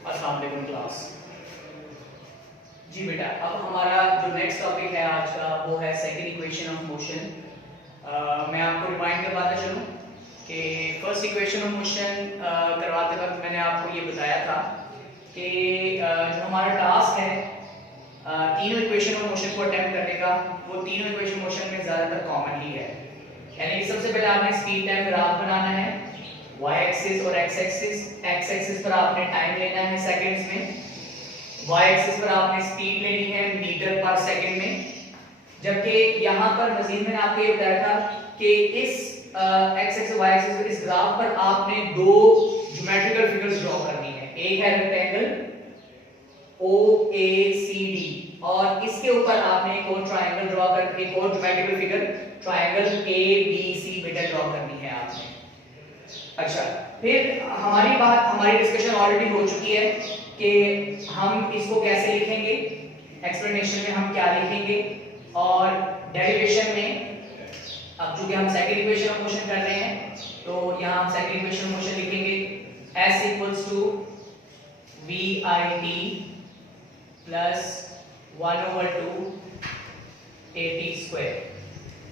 अस्सलाम वालेकुम क्लास। जी बेटा, अब हमारा जो नेक्स्ट टॉपिक है आज का वो है सेकंड इक्वेशन ऑफ मोशन। मैं आपको रिमाइंड करवाता चलूं कि फर्स्ट इक्वेशन ऑफ मोशन करवाते वक्त मैंने आपको ये बताया था कि जो हमारा टास्क है तीनों इक्वेशन ऑफ मोशन को अटेम्प्ट करने का, वो तीनों इक्वेशन मोशन में ज़्यादातर कॉमन ही है। यानी कि सबसे पहले आपने स्पीड टाइम ग्राफ बनाना है, y एक्सिस और x एक्सिस। x एक्सिस पर आपने टाइम लेना है सेकंड्स में, y एक्सिस पर आपने स्पीड लेनी है मीटर पर सेकंड में। जबकि यहाँ पर मजीद मैंने आपको ये बताया था कि इस x एक्सिस y एक्सिस पर इस ग्राफ पर आपने दो ज्योमेट्रिकल फिगर्स ड्रॉ करनी है। एक है रेक्टेंगल OACD और इसके ऊपर आपने एक और ट्रायंगल ड्रॉ कर, एक और ज्योमेट्रिकल फिगर ट्रायंगल ABC बेटा ड्रॉ करनी है आपने। अच्छा, फिर हमारी डिस्कशन ऑलरेडी हो चुकी है कि हम इसको कैसे लिखेंगे, एक्सप्लेनेशन में हम क्या लिखेंगे और डेरिवेशन में। अब चूंकि हम सेकंड इक्वेशन ऑफ मोशन कर रहे हैं तो यहाँ हम सेकंड इक्वेशन ऑफ मोशन लिखेंगे S equals to VIT plus 1/2 AT square.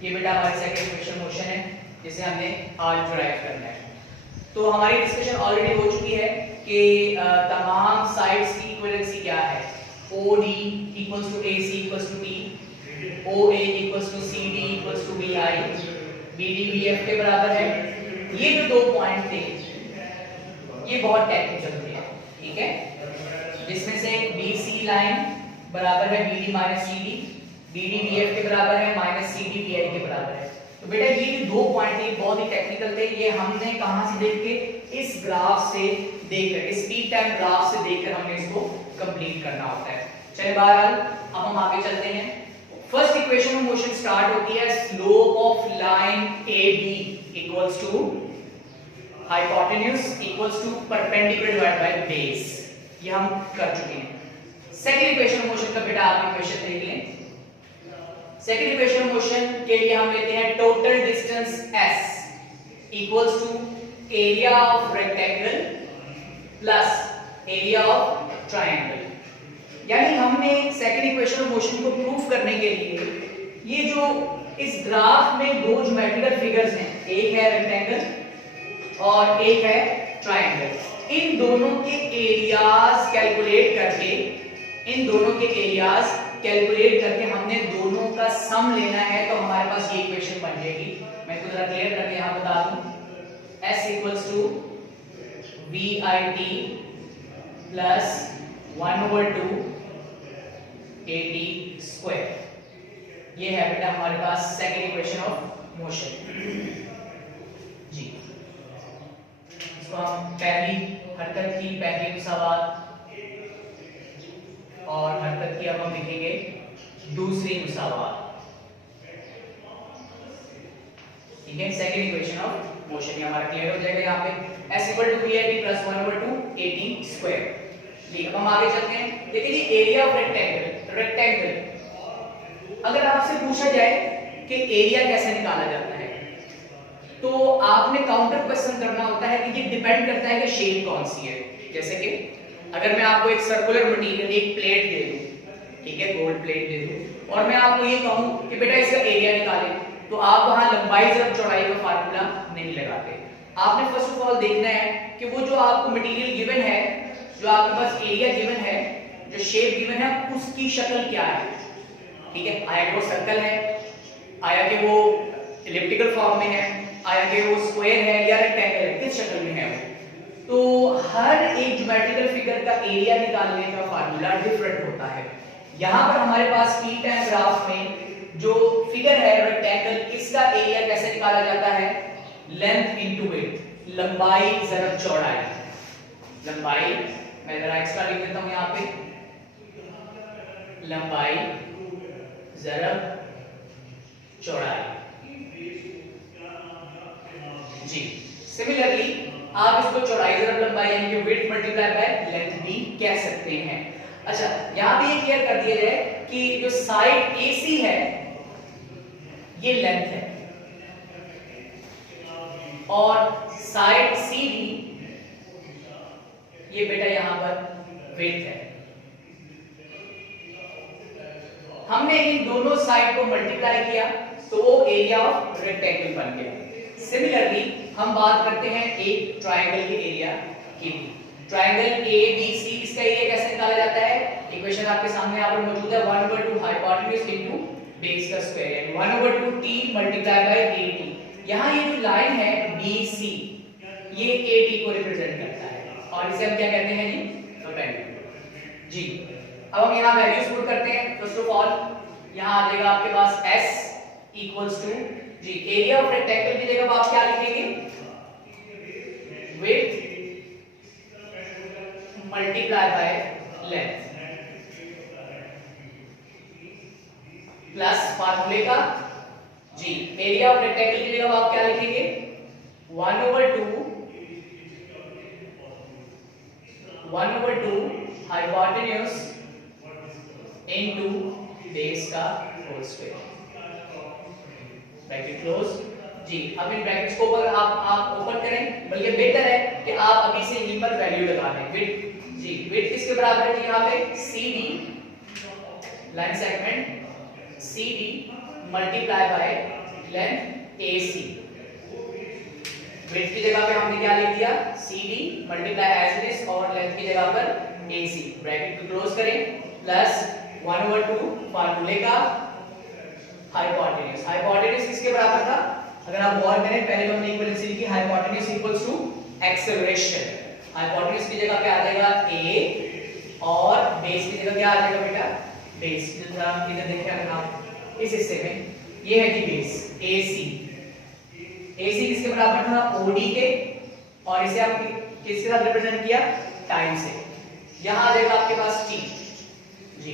ये बेटा हमारी सेकंड इक्वेशन मोशन है जिसे हमने आज ड्राइव करना है। तो हमारी डिस्कशन ऑलरेडी हो चुकी है कि तमाम साइड्स की इक्विवेलेंसी क्या है। OD equals to AC equals to T, OA equals to CD equals to BI, BD BF के बराबर है। ये जो दो पॉइंट थे ये बहुत टेक्निकल थे, ठीक है, जिसमें से BC लाइन बराबर है BD minus CD, BD BF के बराबर है माइनस CD BI के बराबर है। तो बेटा ये जो दो पॉइंट थे बहुत ही टेक्निकल थे। ये हमने कहां से देख के, इस ग्राफ से देखकर, इस स्पीड टाइम ग्राफ से देखकर हमने इसको कंप्लीट करना होता है। चलिए बहरहाल अब हम आगे चलते हैं। First equation of motion start होती है slope of line AB equals to hypotenuse equals to perpendicular divided by base. ये हम कर चुके हैं। सेकंड इक्वेशन ऑफ मोशन का बेटा आप इक्वेशन देख लें। सेकंड इक्वेशन ऑफ मोशन के लिए हम लेते हैं total distance S equals to area of rectangle plus area of triangle. यानी हमने सेकंड इक्वेशन ऑफ मोशन को प्रूफ करने के लिए ये जो इस ग्राफ में दो ज्योमेट्रिकल फिगर्स हैं, एक है रेक्टेंगल और एक है ट्रायंगल, इन दोनों के एरियाज कैलकुलेट करके, हमने दोनों का सम लेना है। तो हमारे पास ये इक्वेशन बन जाएगी। मैं इसको जरा क्लियर करके यहां बता दूं। S equals to VIT plus 1/2 AT square. ये है बेटा हमारे पास सेकंड इक्वेशन ऑफ मोशन। जी, इसको हम पहली हरकत की पहली मुसावात और हरकत की अब हम लिखेंगे दूसरी मुसावात, ठीक है। सेकंड इक्वेशन ऑफ मोशन ये हमारा क्लियर हो जाएगा। यहाँ पे S equal to VIT plus 1/2 AT square. ठीक है, हम आगे चलते हैं। देखिए जी, एरिया ऑफ रेक्टेंगल अगर आपसे पूछा जाए कि एरिया कैसे निकाला जाता है तो आपने काउंटर क्वेश्चन करना होता है कि ये डिपेंड करता है कि शेप कौन सी है। जैसे कि अगर मैं आपको एक सर्कुलर मटेरियल, एक प्लेट दे दूं, ठीक है, गोल्ड प्लेट दे दूं, और मैं आपको ये कहूं कि बेटा इसका एरिया निकालें, तो आप वहां लंबाई जब चौड़ाई का फार्मूला नहीं लगाते। आपने फर्स्ट ऑफ ऑल देखना है कि वो जो आपको मटेरियल गिवन है, जो आपके पास एरिया गिवन है, जो शेप गिवन है, उसकी शक्ल क्या है, ठीक है। आया कि वो सर्कल है, आया कि वो इलिप्टिकल फॉर्म में है, आया कि वो स्क्वायर है या रेक्टेंगल है, किस शक्ल में है वो। तो हर एक ज्योमेट्रिकल फिगर का एरिया निकालने का फार्मूला डिफरेंट होता है। यहां पर हमारे पास स्पीड टाइम ग्राफ में जो फिगर है रेक्टेंगल, इसका एरिया कैसे निकाला जाता है, लेंथ इनटू विड्थ, लंबाई ज़रब चौड़ाई। लंबाई मैं जरा एक्स्ट्रा लिख देता हूं यहां पे, लंबाई ज़रब चौड़ाई। जी, सिमिलरली आप इसको चौड़ाई ज़रब लंबाई यानी कि विड्थ मल्टीप्लाई बाय लेंथ भी कह सकते हैं। अच्छा, यहां भी ये क्लियर कर दिया जाए कि जो साइड AC है ये लेंथ है और साइड CD ये बेटा यहां पर विड्थ है। हमने इन दोनों साइड को मल्टीप्लाई किया तो वो एरिया ऑफ रेक्टेंगल बन गया। सिमिलरली हम बात करते हैं एक ट्रायंगल के एरिया की। ट्रायंगल ए बी सी, इसका एरिया कैसे निकाला जाता है? इक्वेशन आपके सामने यहाँ पर मौजूद है, 1/2 हाइपोटेन्यूज इनटू बेस का स्क्वायर, यानी 1/2 t मल्टीप्लाई बाय at। यहाँ ये जो लाइन है BC, ये AD को रिप्रेजेंट करता है और इसे हम क्या कहते हैं जी? परपेंडिकुलर। जी अब हम यहाँ वैल्यूज पुट करते हैं। फर्स्ट ऑफ ऑल यहाँ आ जाएगा आपके पास S इक्वल्स टू जी एरिया ऑफ रेक्टेंगल की जगह आप क्या लिखेंगे? Width multiply by length plus फार्मूले का जी एरिया ऑफ रेक्टेंगल की जगह आप क्या लिखेंगे? 1/2 हाइपोटेन्यूज इनटू बेस का होल स्क्वायर, ब्रैकेट क्लोज। जी अब इन ब्रैकेट्स को अगर आप ओपन करें, बल्कि बेहतर है कि आप अभी से यहीं पर वैल्यू लगा दें। विड्थ जी विड्थ किसके बराबर है? यहाँ पे CD line segment CD multiply by length AC। Width की जगह पे हमने क्या लिख दिया? CD multiply as it is और लेंथ की जगह पर AC, ब्रैकेट को क्लोज करें प्लस 1/2 फार्मूले का हाइपोटेन्यूज। हाइपोटेन्यूज किसके बराबर था? अगर आप गौर करें पहले तो हमने इक्वेशन लिखी hypotenuse equals to acceleration. Hypotenuse की जगह पे आ जाएगा a और बेस की जगह क्या आ जाएगा बेटा? बेस। इधर देखिए अगर आप इस हिस्से में ये है कि बेस AC। AC किसके बराबर था? OD के, और इसे आप किसके साथ रिप्रेजेंट किया? टाइम से। यहां आ जाएगा आपके पास t जी।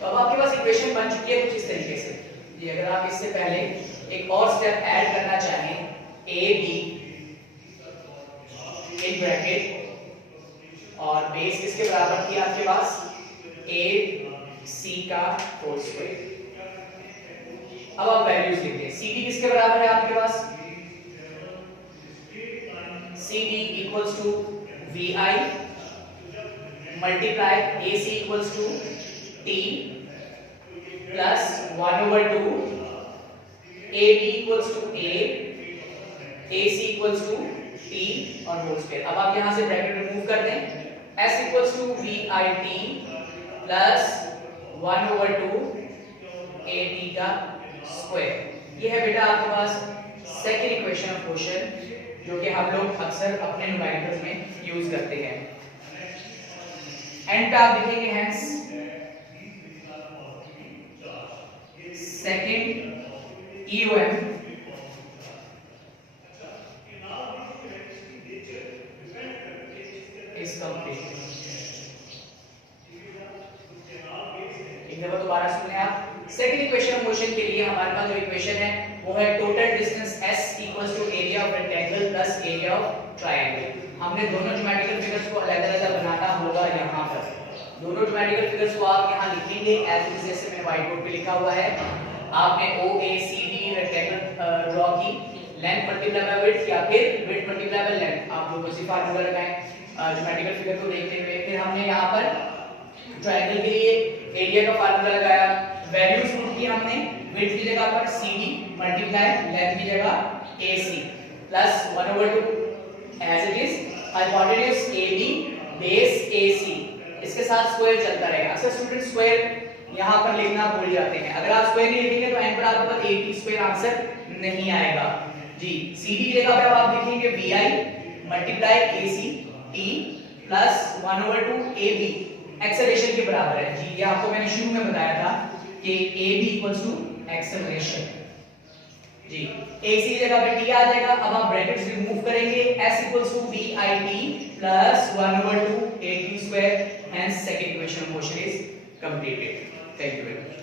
तो अब आपके पास इक्वेशन बन चुकी है कुछ इस तरीके से जी। अगर आप इससे पहले एक और स्टेप ऐड करना चाहें, AB इन ब्रैकेट और बेस किसके बराबर थी आपके पास? AC का होल स्क्वायर। अब आप वैल्यूज लिखिए। CD किसके बराबर है आपके पास? CD equals to VI multiply AC equals to T plus 1/2 AB equals to A, AC equals to T और होल स्क्वायर। अब आप यहां से ब्रैकेट रिमूव कर दें, S equals to VIT plus 1/2 AT का स्क्वायर। ये है बेटा आपके पास सेकंड इक्वेशन ऑफ मोशन, जो कि हम लोग अक्सर अपने न्यूमेरिकल्स में यूज करते हैं। एंड पे आप लिखेंगे hence second EOM is complete. एक दफा दोबारा सुने आप। सेकंड इक्वेशन ऑफ मोशन के लिए हमारे पास जो इक्वेशन है वो है total distance S equals to area of rectangle plus area of triangle. हमने दोनों ज्योमेट्रिकल फिगर्स को अलग-अलग बनाना होगा। यहाँ पर दोनों ज्योमेट्रिकल फिगर्स को आप यहाँ लिखेंगे एज इट इज, जैसे मैंने व्हाइट बोर्ड पे लिखा हुआ है। आपने OACD रेक्टेंगल ड्रॉ की, लेंथ मल्टीप्लाई बाय विड्थ या फिर विड्थ मल्टीप्लाई बाय लेंथ, आप लोगों से फार्मूला लगाएं ज्योमेट्रिकल फिगर को देखते हुए। फिर हमने यहाँ पर ट्रायंगल के लिए एरिया का फार्मूला लगाया, वैल्यूज पुट की हमने। विड्थ की जगह पर CD मल्टीप्लाई लेंथ की जगह AC plus 1/2 as it is hypotenuse AB base AC, इसके साथ स्क्वायर चलता रहेगा। अक्सर स्टूडेंट स्क्वायर यहाँ पर लिखना भूल जाते हैं। अगर आप स्क्वायर नहीं लिखेंगे तो एंड पर आपके पास AT स्क्वायर आंसर नहीं आएगा जी। CD की जगह पर आप लिखेंगे VI multiply AC T plus 1/2 AB acceleration के बराबर है जी। ये आपको मैंने शुरू में बताया था कि AB इक्वल्स टू एक्सेलरेशन जी। AC की जगह पे T आ जाएगा। अब आप ब्रैकेट्स रिमूव करेंगे, S equals to VIT plus 1/2 AT square, hence second equation of motion is completed. Thank you very much.